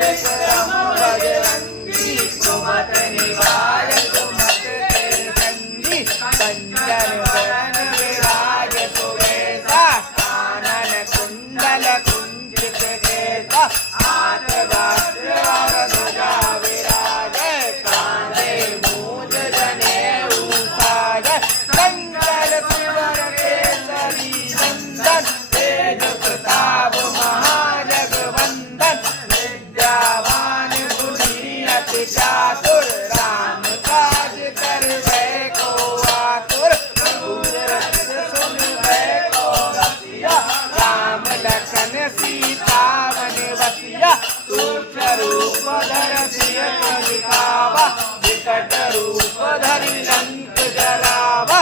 विक्रम बजरंगी सुमत निवार सुमत तेज संगी कंचन वरण विराज सुवेशा कानन कुंडल कुंचित केसा हाथ वज्र और ध्वजा विराजे कांधे मूंज जनेऊ साजे कंचन सुवर केसरी नंदन तेज प्रताप महाजगवंदन विद्यावान गुणी अति चातुर राम काज करवे को आतुर दूर रथ सुनवे को रसिया राम लखन सीता वन बसिया सूक्ष्म रूप धर सिय